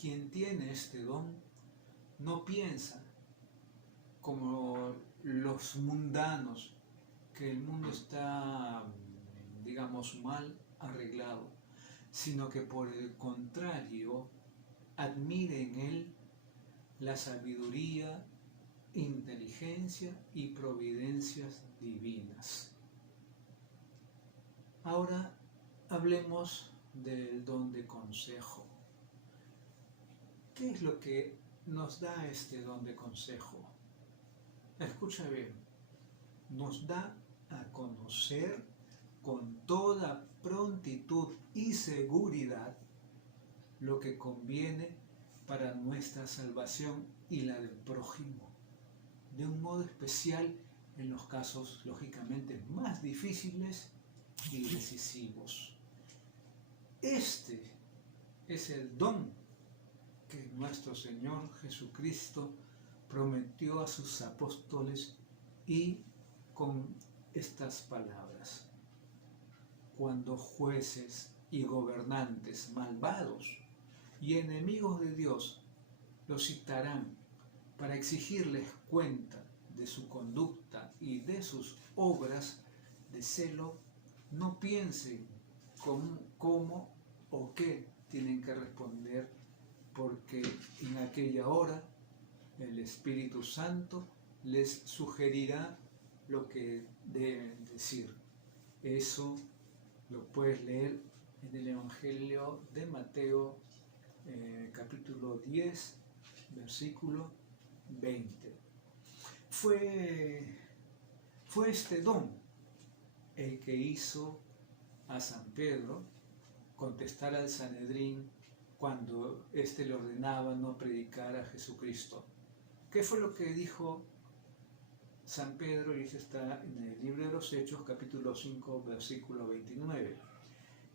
Quien tiene este don no piensa como los mundanos, que el mundo está, digamos, mal arreglado, sino que por el contrario admire en él la sabiduría, inteligencia y providencias divinas. Ahora hablemos del don de consejo. ¿Qué es lo que nos da este don de consejo? Escucha bien, nos da a conocer con toda prontitud y seguridad lo que conviene para nuestra salvación y la del prójimo, de un modo especial en los casos lógicamente más difíciles y decisivos. Este es el don que nuestro Señor Jesucristo prometió a sus apóstoles y con estas palabras: cuando jueces y gobernantes malvados y enemigos de Dios los citarán para exigirles cuenta de su conducta y de sus obras de celo, no piensen cómo o qué tienen que responder, porque en aquella hora el Espíritu Santo les sugerirá lo que deben decir. Eso lo puedes leer en el Evangelio de Mateo, capítulo 10, versículo 20. Fue este don el que hizo a San Pedro contestar al Sanedrín cuando éste le ordenaba no predicar a Jesucristo. ¿Qué fue lo que dijo San Pedro? Y eso está en el libro de los Hechos, capítulo 5, versículo 29.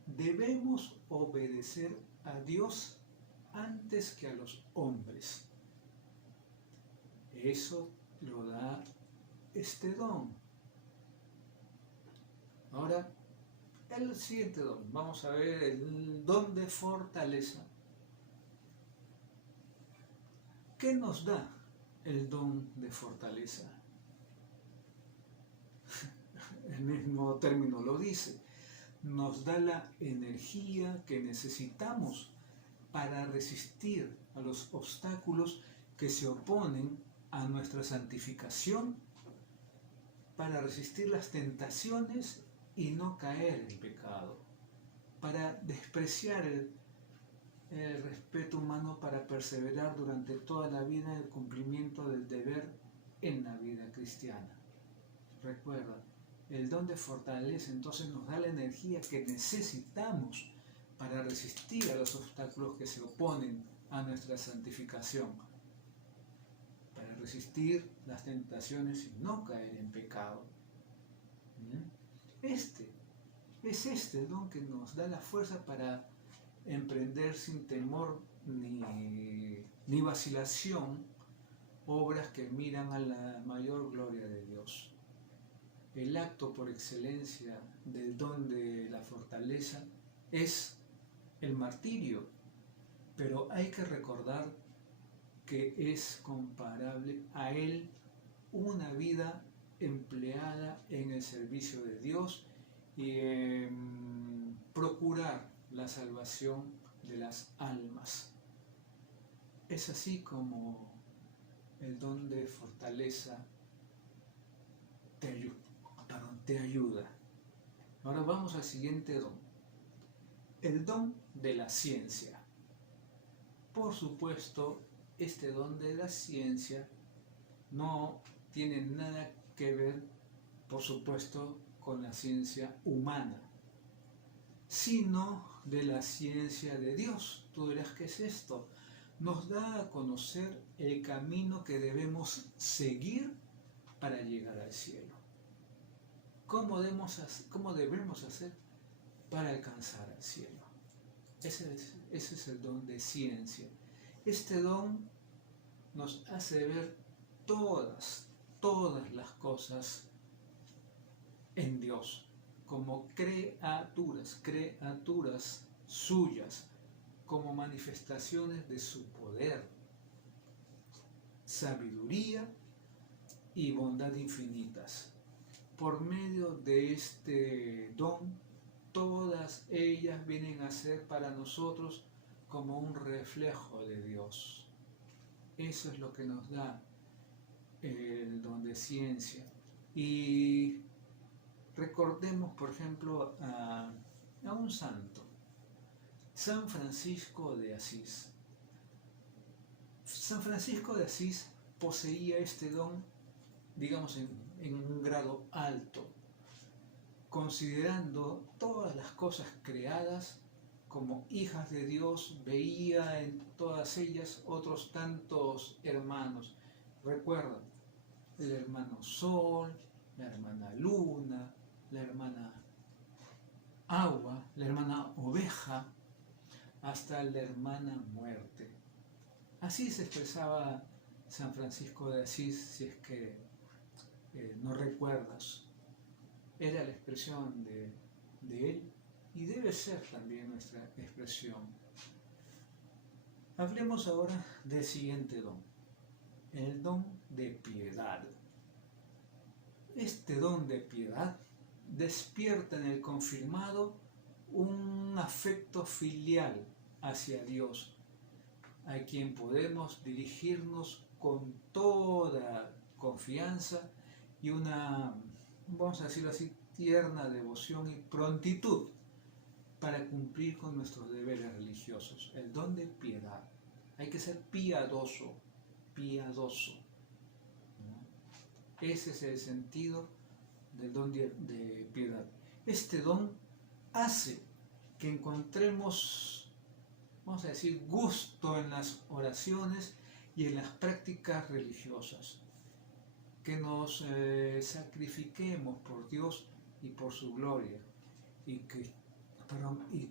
Debemos obedecer a Dios antes que a los hombres. Eso lo da este don. Ahora, el siguiente don. Vamos a ver el don de fortaleza. ¿Qué nos da el don de fortaleza? El mismo término lo dice. Nos da la energía que necesitamos para resistir a los obstáculos que se oponen a nuestra santificación, para resistir las tentaciones y no caer en pecado, para despreciar el respeto humano, para perseverar durante toda la vida en el cumplimiento del deber en la vida cristiana. Recuerda, el don de fortaleza entonces nos da la energía que necesitamos para resistir a los obstáculos que se oponen a nuestra santificación, para resistir las tentaciones y no caer en pecado. Es este don que nos da la fuerza para emprender sin temor ni vacilación obras que miran a la mayor gloria de Dios. El acto por excelencia del don de la fortaleza es el martirio, pero hay que recordar que es comparable a él una vida empleada en el servicio de Dios y en procurar la salvación de las almas. Es así como el don de fortaleza te ayuda. Ahora vamos al siguiente don. El don de la ciencia. Por supuesto, este don de la ciencia no tiene nada que ver, por supuesto, con la ciencia humana, sino de la ciencia de Dios. Tú dirás, ¿qué es esto? Nos da a conocer el camino que debemos seguir para llegar al cielo. ¿Cómo debemos hacer para alcanzar al cielo? Ese es el don de ciencia. Este don nos hace ver todas las cosas en Dios como criaturas suyas, como manifestaciones de su poder, sabiduría y bondad infinitas. Por medio de este don, todas ellas vienen a ser para nosotros como un reflejo de Dios. Eso es lo que nos da el don de ciencia. Y Recordemos, por ejemplo, a un santo, San Francisco de Asís. San Francisco de Asís poseía este don, digamos, en un grado alto, considerando todas las cosas creadas como hijas de Dios, veía en todas ellas otros tantos hermanos. Recuerda, el hermano Sol, la hermana Luna, la hermana Agua, la hermana Oveja, hasta la hermana Muerte. Así se expresaba San Francisco de Asís, si es que no recuerdas. Era la expresión de él y debe ser también nuestra expresión. Hablemos ahora del siguiente don, el don de piedad. Este don de piedad despierta en el confirmado un afecto filial hacia Dios, a quien podemos dirigirnos con toda confianza y una, vamos a decirlo así, tierna devoción y prontitud para cumplir con nuestros deberes religiosos. El don de piedad. Hay que ser piadoso, piadoso. ¿No? Ese es el sentido del don de piedad. Este don hace que encontremos, vamos a decir, gusto en las oraciones y en las prácticas religiosas, que nos sacrifiquemos por Dios y por su gloria, y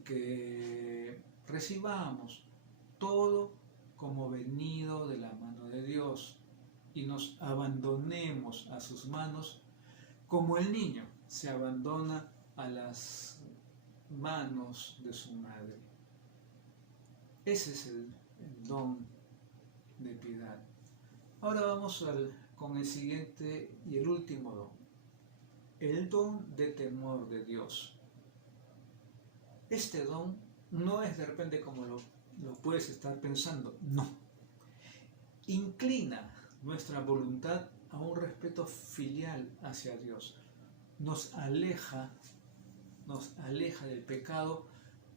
que recibamos todo como venido de la mano de Dios y nos abandonemos a sus manos como el niño se abandona a las manos de su madre. Ese es el don de piedad. Ahora vamos con el siguiente y el último don, el don de temor de Dios. Este don no es de repente como lo puedes estar pensando, no. Inclina nuestra voluntad a un respeto filial hacia Dios. Nos aleja del pecado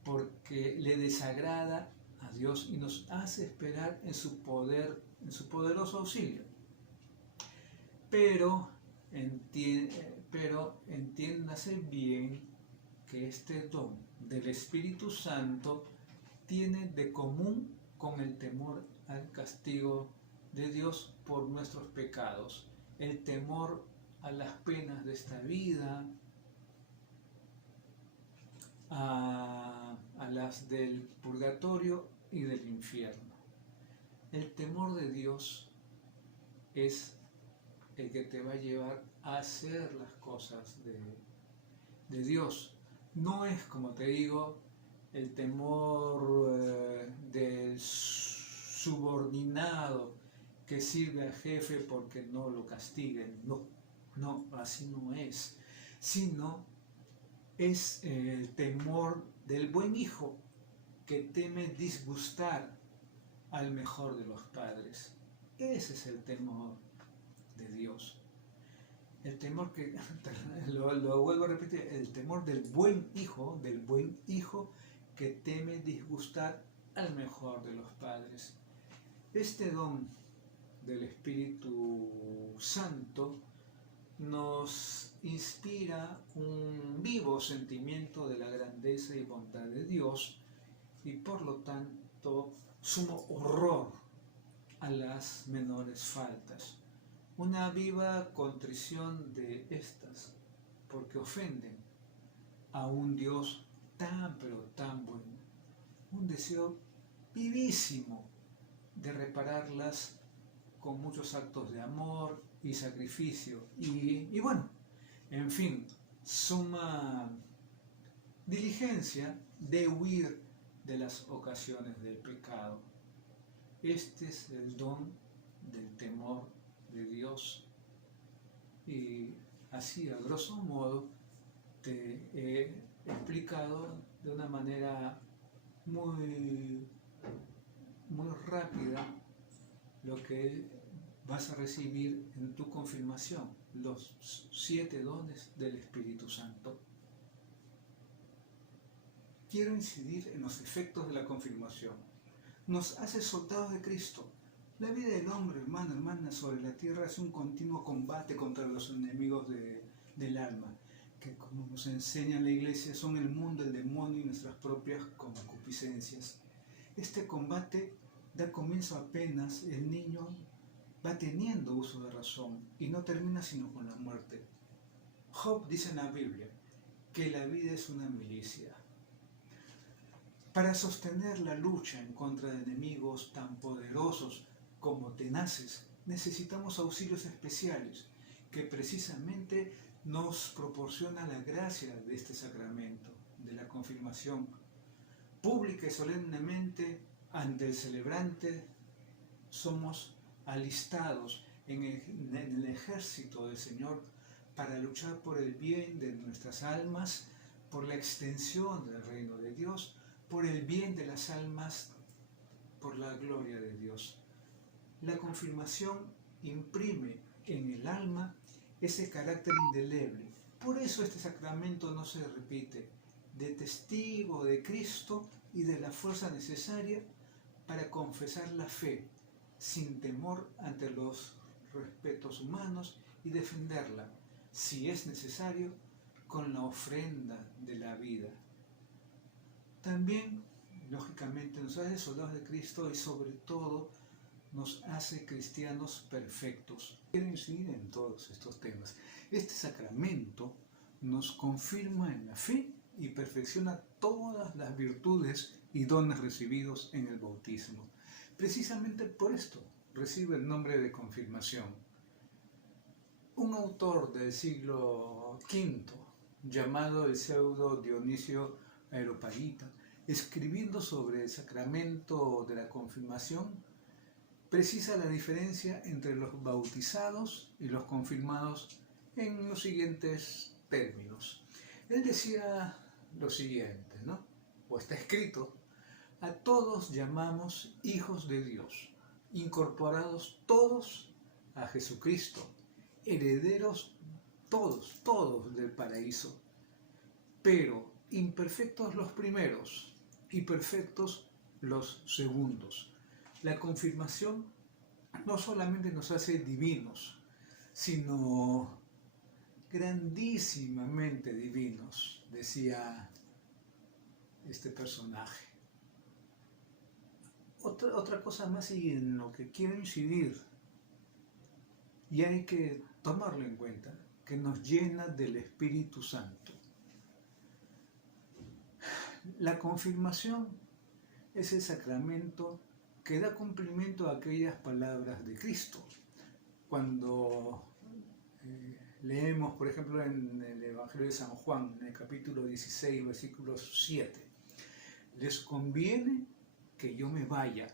porque le desagrada a Dios y nos hace esperar en su poder, en su poderoso auxilio. Pero entiéndase bien que este don del Espíritu Santo tiene de común con el temor al castigo de Dios por nuestros pecados, el temor a las penas de esta vida, a las del purgatorio y del infierno. El temor de Dios es el que te va a llevar a hacer las cosas de Dios. No es, como te digo, el temor del subordinado que sirve al jefe porque no lo castiguen. No, así no es. Sino es el temor del buen hijo que teme disgustar al mejor de los padres. Ese es el temor de Dios. El temor que, lo vuelvo a repetir, el temor del buen hijo que teme disgustar al mejor de los padres. Este don del Espíritu Santo nos inspira un vivo sentimiento de la grandeza y bondad de Dios y por lo tanto sumo horror a las menores faltas. Una viva contrición de estas, porque ofenden a un Dios tan pero tan bueno. Un deseo vivísimo de repararlas con muchos actos de amor y sacrificio. Y bueno, en fin, suma diligencia de huir de las ocasiones del pecado. Este es el don del temor de Dios. Y así, a grosso modo, te he explicado de una manera muy rápida lo que vas a recibir en tu confirmación los 7 dones del Espíritu Santo. Quiero incidir en los efectos de la confirmación. Nos hace soldados de Cristo. La vida del hombre, hermano, hermana, sobre la tierra es un continuo combate contra los enemigos del alma, que, como nos enseña la Iglesia, son el mundo, el demonio y nuestras propias concupiscencias. Este combate da comienzo apenas el niño va teniendo uso de razón y no termina sino con la muerte. Job dice en la Biblia que la vida es una milicia. Para sostener la lucha en contra de enemigos tan poderosos como tenaces, necesitamos auxilios especiales que precisamente nos proporciona la gracia de este sacramento, de la confirmación. Pública y solemnemente ante el celebrante somos alistados en el ejército del Señor para luchar por el bien de nuestras almas, por la extensión del reino de Dios, por el bien de las almas, por la gloria de Dios. La confirmación imprime en el alma ese carácter indeleble. Por eso este sacramento no se repite, de testigo de Cristo y de la fuerza necesaria para confesar la fe, sin temor ante los respetos humanos y defenderla, si es necesario, con la ofrenda de la vida. También, lógicamente, nos hace soldados de Cristo y sobre todo nos hace cristianos perfectos. Quiero incidir en todos estos temas. Este sacramento nos confirma en la fe y perfecciona todas las virtudes y dones recibidos en el bautismo. Precisamente por esto recibe el nombre de confirmación. Un autor del siglo V, llamado el pseudo Dionisio Areopagita, escribiendo sobre el sacramento de la confirmación, precisa la diferencia entre los bautizados y los confirmados en los siguientes términos. Él decía lo siguiente, ¿no? O está escrito: a todos llamamos hijos de Dios, incorporados todos a Jesucristo, herederos todos del paraíso, pero imperfectos los primeros y perfectos los segundos. La confirmación no solamente nos hace divinos, sino grandísimamente divinos, decía este personaje. Otra cosa más y en lo que quiero incidir, y hay que tomarlo en cuenta, que nos llena del Espíritu Santo. La confirmación es el sacramento que da cumplimiento a aquellas palabras de Cristo. Cuando leemos, por ejemplo, en el Evangelio de San Juan, en el capítulo 16, versículo 7, les conviene que yo me vaya,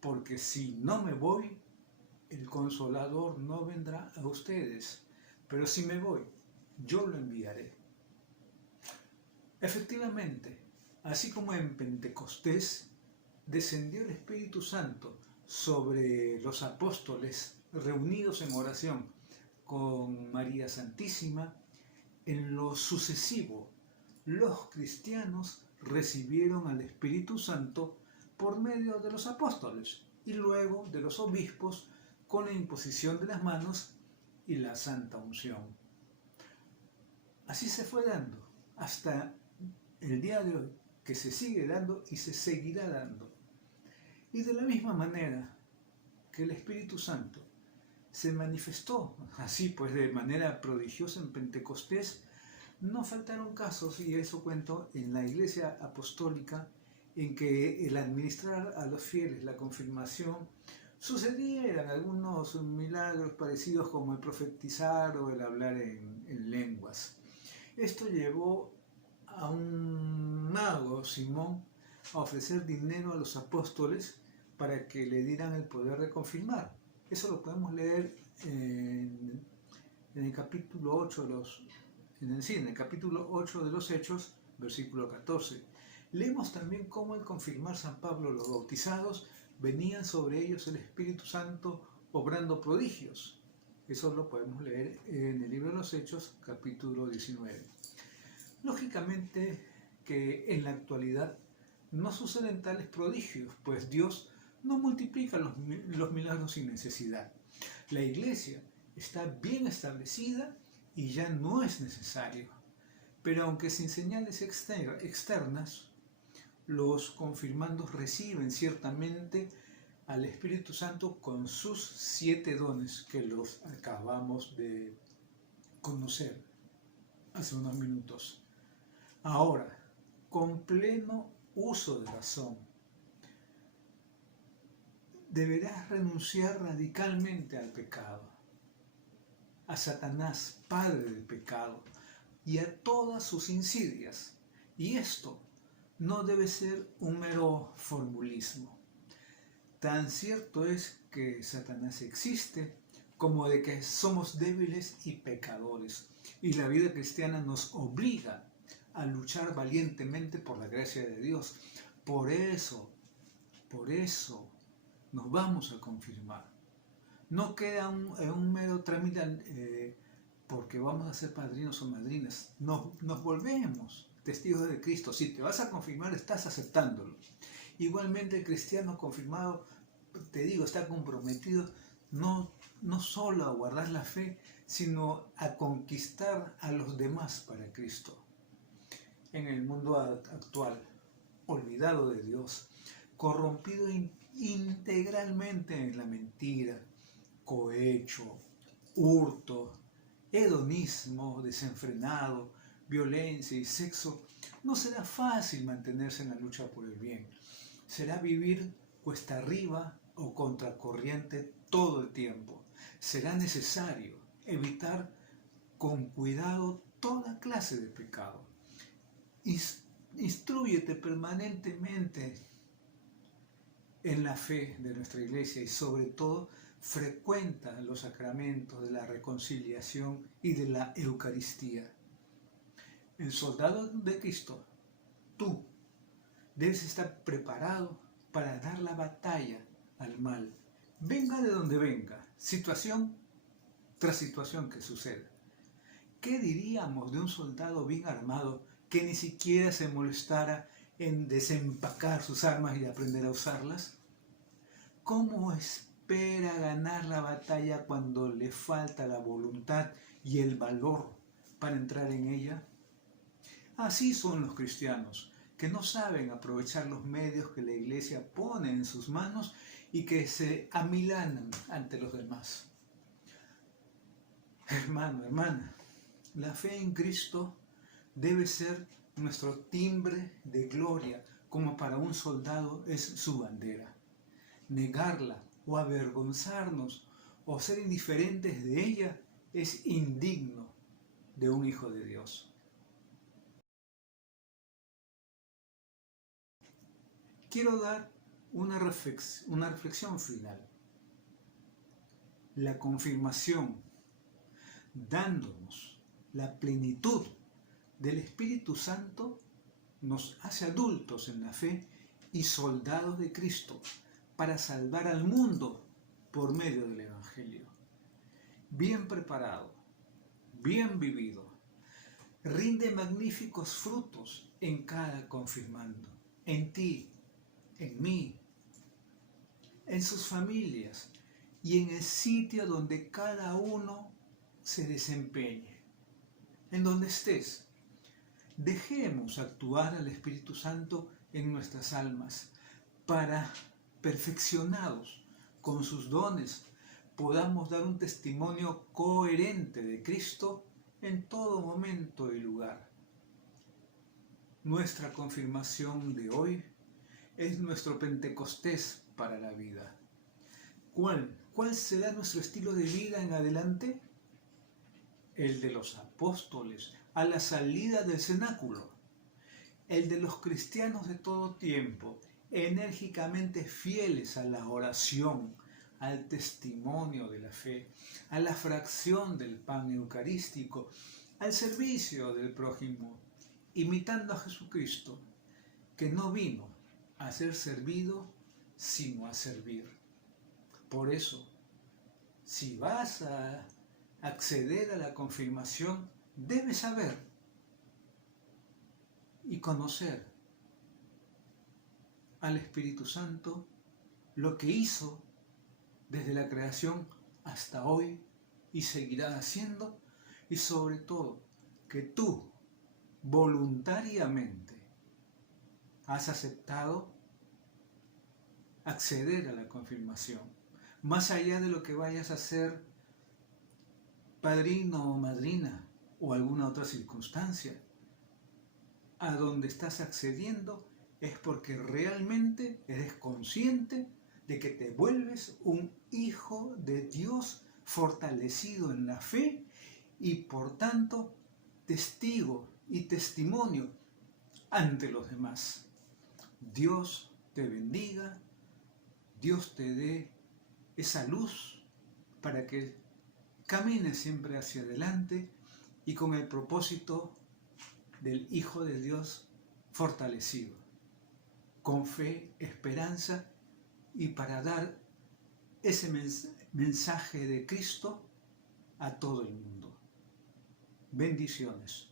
porque si no me voy, el Consolador no vendrá a ustedes, pero si me voy, yo lo enviaré. Efectivamente, así como en Pentecostés descendió el Espíritu Santo sobre los apóstoles reunidos en oración con María Santísima, en lo sucesivo, los cristianos recibieron al Espíritu Santo por medio de los apóstoles y luego de los obispos con la imposición de las manos y la santa unción. Así se fue dando hasta el día de hoy, que se sigue dando y se seguirá dando. Y de la misma manera que el Espíritu Santo se manifestó así pues de manera prodigiosa en Pentecostés, no faltaron casos, y eso cuento, en la Iglesia Apostólica, en que el administrar a los fieles la confirmación sucedieran algunos milagros parecidos como el profetizar o el hablar en lenguas. Esto llevó a un mago, Simón, a ofrecer dinero a los apóstoles para que le dieran el poder de confirmar. Eso lo podemos leer en el capítulo 8 en el capítulo 8 de los Hechos, versículo 14. Leemos también cómo al confirmar San Pablo los bautizados, venían sobre ellos el Espíritu Santo obrando prodigios. Eso lo podemos leer en el libro de los Hechos, capítulo 19. Lógicamente que en la actualidad no suceden tales prodigios, pues Dios no multiplica los milagros sin necesidad. La iglesia está bien establecida y ya no es necesario. Pero aunque sin señales externas, los confirmandos reciben ciertamente al Espíritu Santo con sus 7 dones que los acabamos de conocer hace unos minutos. Ahora, con pleno uso de razón, deberás renunciar radicalmente al pecado, a Satanás, padre del pecado, y a todas sus insidias. Y esto no debe ser un mero formulismo. Tan cierto es que Satanás existe como de que somos débiles y pecadores. Y la vida cristiana nos obliga a luchar valientemente por la gracia de Dios. Por eso nos vamos a confirmar. No queda un mero trámite porque vamos a ser padrinos o madrinas. Nos volvemos testigos de Cristo. Si te vas a confirmar, estás aceptándolo. Igualmente el cristiano confirmado, te digo, está comprometido no solo a guardar la fe, sino a conquistar a los demás para Cristo. En el mundo actual, olvidado de Dios, corrompido integralmente en la mentira, cohecho, hurto, hedonismo desenfrenado, violencia y sexo, no será fácil mantenerse en la lucha por el bien. Será vivir cuesta arriba o contracorriente todo el tiempo. Será necesario evitar con cuidado toda clase de pecado. Instrúyete permanentemente en la fe de nuestra iglesia y sobre todo frecuenta los sacramentos de la reconciliación y de la Eucaristía. El soldado de Cristo, tú, debes estar preparado para dar la batalla al mal, venga de donde venga, situación tras situación que suceda. ¿Qué diríamos de un soldado bien armado que ni siquiera se molestara en desempacar sus armas y aprender a usarlas? ¿Cómo espera ganar la batalla cuando le falta la voluntad y el valor para entrar en ella? Así son los cristianos, que no saben aprovechar los medios que la iglesia pone en sus manos y que se amilanan ante los demás. Hermano, hermana, la fe en Cristo debe ser nuestro timbre de gloria, como para un soldado es su bandera. Negarla o avergonzarnos o ser indiferentes de ella es indigno de un hijo de Dios. Quiero dar una reflexión final. La confirmación, dándonos la plenitud del Espíritu Santo, nos hace adultos en la fe y soldados de Cristo para salvar al mundo por medio del Evangelio. Bien preparado, bien vivido, rinde magníficos frutos en cada confirmando, en ti, en mí, en sus familias y en el sitio donde cada uno se desempeñe. En donde estés, dejemos actuar al Espíritu Santo en nuestras almas para, perfeccionados con sus dones, podamos dar un testimonio coherente de Cristo en todo momento y lugar. Nuestra confirmación de hoy es nuestro Pentecostés para la vida. ¿Cuál será nuestro estilo de vida en adelante? El de los apóstoles a la salida del cenáculo. El de los cristianos de todo tiempo, enérgicamente fieles a la oración, al testimonio de la fe, a la fracción del pan eucarístico, al servicio del prójimo, imitando a Jesucristo, que no vino a ser servido, sino a servir. Por eso, si vas a acceder a la confirmación, debes saber y conocer al Espíritu Santo, lo que hizo desde la creación hasta hoy y seguirá haciendo, y sobre todo que tú voluntariamente has aceptado acceder a la confirmación, más allá de lo que vayas a ser padrino o madrina o alguna otra circunstancia. A donde estás accediendo es porque realmente eres consciente de que te vuelves un hijo de Dios fortalecido en la fe y por tanto testigo y testimonio ante los demás. Dios te bendiga, Dios te dé esa luz para que camines siempre hacia adelante y con el propósito del Hijo de Dios fortalecido, con fe, esperanza y para dar ese mensaje de Cristo a todo el mundo. Bendiciones.